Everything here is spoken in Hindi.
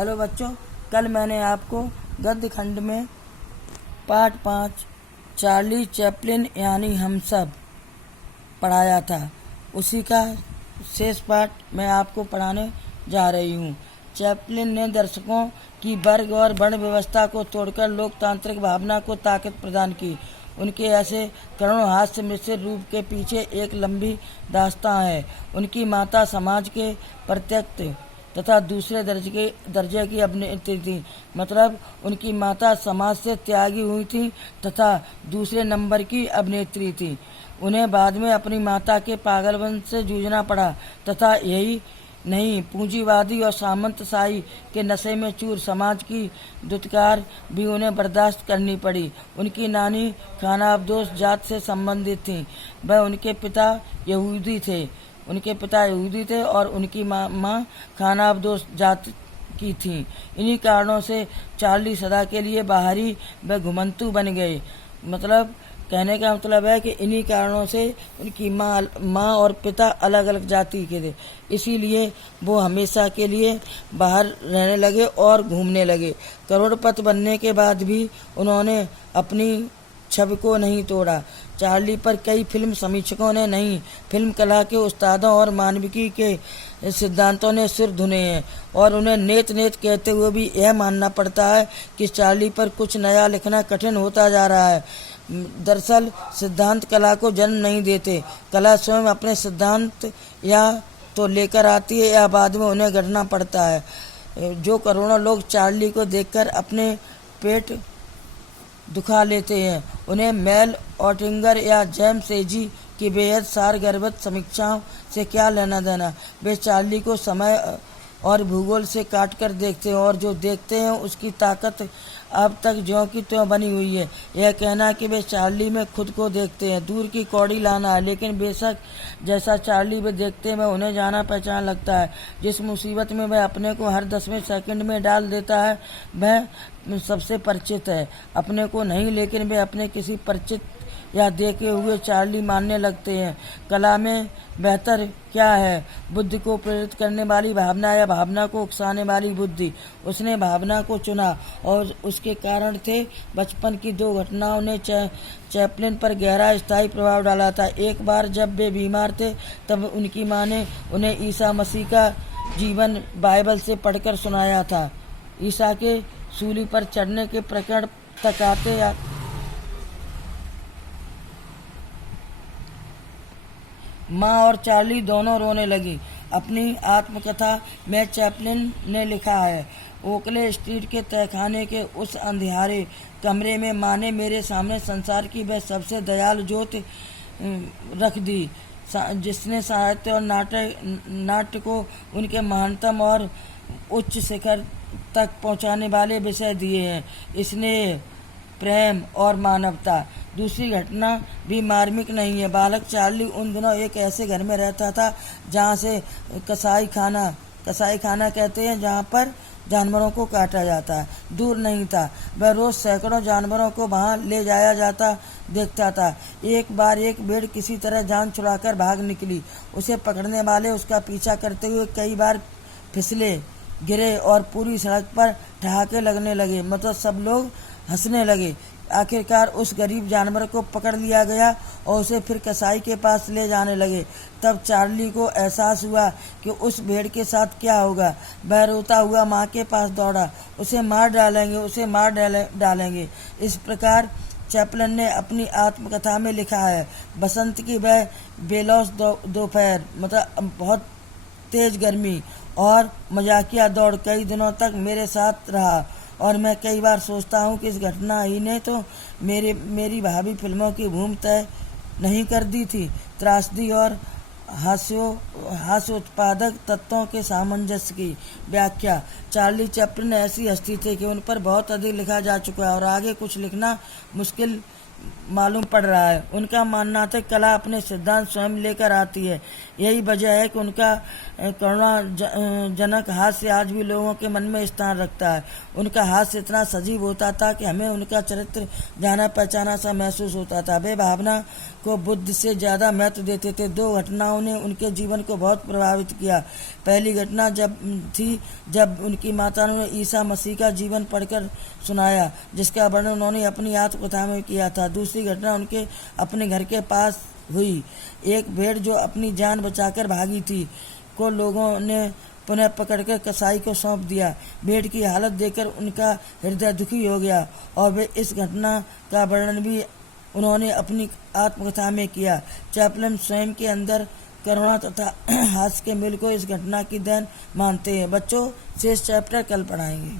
हेलो बच्चों, कल मैंने आपको गद्य खंड में पाठ 5 चार्ली चैपलिन यानी हम सब पढ़ाया था। उसी का शेष पाठ मैं आपको पढ़ाने जा रही हूँ। चैपलिन ने दर्शकों की वर्ग और वर्ण व्यवस्था को तोड़कर लोकतांत्रिक भावना को ताकत प्रदान की। उनके ऐसे करुण हास्य मिश्रित रूप के पीछे एक लंबी दास्तां है। उनकी माता समाज के प्रत्यक्ष तथा दूसरे दर्जे की अभिनेत्री थी, मतलब उनकी माता समाज से त्यागी हुई थी तथा दूसरे नंबर की अभिनेत्री थी। उन्हें बाद में अपनी माता के पागलपन से जूझना पड़ा तथा यही नहीं, पूंजीवादी और सामंतशाही के नशे में चूर समाज की दुत्कार भी उन्हें बर्दाश्त करनी पड़ी। उनकी नानी खानाबदोश जात से संबंधित थी। वह उनके पिता यहूदी थे और उनकी माँ खानाबदोश जात की थी। इन्हीं कारणों से चार्ली सदा के लिए बाहरी व घुमंतू बन गए। कहने का मतलब है कि इन्हीं कारणों से उनकी माँ और पिता अलग अलग जाति के थे, इसीलिए वो हमेशा के लिए बाहर रहने लगे और घूमने लगे। करोड़पति बनने के बाद भी उन्होंने अपनी छवि को नहीं तोड़ा। चार्ली पर कई फिल्म समीक्षकों ने नहीं, फिल्म कला के उस्तादों और मानविकी के सिद्धांतों ने सिर धुने हैं और उन्हें नेत कहते हुए भी यह मानना पड़ता है कि चार्ली पर कुछ नया लिखना कठिन होता जा रहा है। दरअसल सिद्धांत कला को जन्म नहीं देते, कला स्वयं अपने सिद्धांत या तो लेकर आती है या बाद में उन्हें गढ़ना पड़ता है। जो करोड़ों लोग चार्ली को देखकर अपने पेट दुखा लेते हैं, उन्हें मेल ऑटिंगर या जेम्स एजी की बेहद सारगर्भित समीक्षाओं से क्या लेना देना। वे चार्ली को समय और भूगोल से काट कर देखते हैं और जो देखते हैं उसकी ताकत अब तक ज्यों की त्यों बनी हुई है। यह कहना कि वे चार्ली में खुद को देखते हैं दूर की कौड़ी लाना है, लेकिन बेशक जैसा चार्ली वे देखते हैं वह उन्हें जाना पहचान लगता है। जिस मुसीबत में वह अपने को हर 10वें सेकंड में डाल देता है वह सबसे परिचित है। अपने को नहीं, लेकिन वे अपने किसी परिचित या देखे हुए चार्ली मानने लगते हैं। कला में बेहतर क्या है, बुद्धि को प्रेरित करने वाली भावना या भावना को उकसाने वाली बुद्धि। उसने भावना को चुना और उसके कारण थे बचपन की 2 घटनाओं ने चैपलिन पर गहरा स्थायी प्रभाव डाला था। एक बार जब वे बीमार थे तब उनकी माँ ने उन्हें ईसा मसीह का जीवन बाइबल से पढ़कर सुनाया था। ईसा के सूली पर चढ़ने के प्रकरण तक आते माँ और चार्ली दोनों रोने लगी। अपनी आत्मकथा में चैपलिन ने लिखा है, ओकले स्ट्रीट के तहखाने के उस अंधियारे कमरे में माँ ने मेरे सामने संसार की वह सबसे दयालु ज्योति रख दी जिसने साहित्य और नाट्य को उनके महानतम और उच्च शिखर तक पहुँचाने वाले विषय दिए हैं, स्नेह, प्रेम और मानवता। दूसरी घटना भी मार्मिक नहीं है। बालक चार्ली उन दिनों एक ऐसे घर में रहता था जहाँ से कसाई खाना कहते हैं, जहाँ पर जानवरों को काटा जाता है, दूर नहीं था। वह रोज सैकड़ों जानवरों को वहाँ ले जाया जाता देखता था। एक बार एक भेड़ किसी तरह जान छुड़ाकर भाग निकली। उसे पकड़ने वाले उसका पीछा करते हुए कई बार फिसले, गिरे और पूरी सड़क पर ठहाके लगने लगे, मतलब सब लोग हंसने लगे। आखिरकार उस गरीब जानवर को पकड़ लिया गया और उसे फिर कसाई के पास ले जाने लगे। तब चार्ली को एहसास हुआ कि उस भेड़ के साथ क्या होगा। वह रोता हुआ माँ के पास दौड़ा, उसे मार डालेंगे। इस प्रकार चैपलिन ने अपनी आत्मकथा में लिखा है, बसंत की वह बेलौस दोपहर, मतलब बहुत तेज गर्मी और मजाकिया दौड़ कई दिनों तक मेरे साथ रहा और मैं कई बार सोचता हूँ कि इस घटना ही ने तो मेरी भावी फिल्मों की भूमि तय नहीं कर दी थी। त्रासदी और हास्योत्पादक तत्वों के सामंजस्य की व्याख्या। चार्ली चैपलिन ऐसी हस्ती थे कि उन पर बहुत अधिक लिखा जा चुका है और आगे कुछ लिखना मुश्किल मालूम पड़ रहा है। उनका मानना था कला अपने सिद्धांत स्वयं लेकर आती है। यही वजह है कि उनका करुणाजनक हास्य आज भी लोगों के मन में स्थान रखता है। उनका हास्य इतना सजीव होता था कि हमें उनका चरित्र जाना पहचाना सा महसूस होता था। वे भावना को बुद्धि से ज्यादा महत्व देते थे। 2 घटनाओं ने उनके जीवन को बहुत प्रभावित किया। पहली घटना जब उनकी माता ने ईसा मसीह का जीवन पढ़कर सुनाया, जिसका वर्णन उन्होंने अपनी आत्मकथा में किया था। दूसरी घटना उनके अपने घर के पास हुई। एक भेड़ जो अपनी जान बचाकर भागी थी को लोगों ने पुनः पकड़कर कसाई को सौंप दिया। भेड़ की हालत देखकर उनका हृदय दुखी हो गया और वे इस घटना का वर्णन भी उन्होंने अपनी आत्मकथा में किया। चैपलिन स्वयं के अंदर करुणा तथा हास्य के मिल को इस घटना की देन मानते हैं। बच्चों, शेष चैप्टर कल पढ़ाएंगे।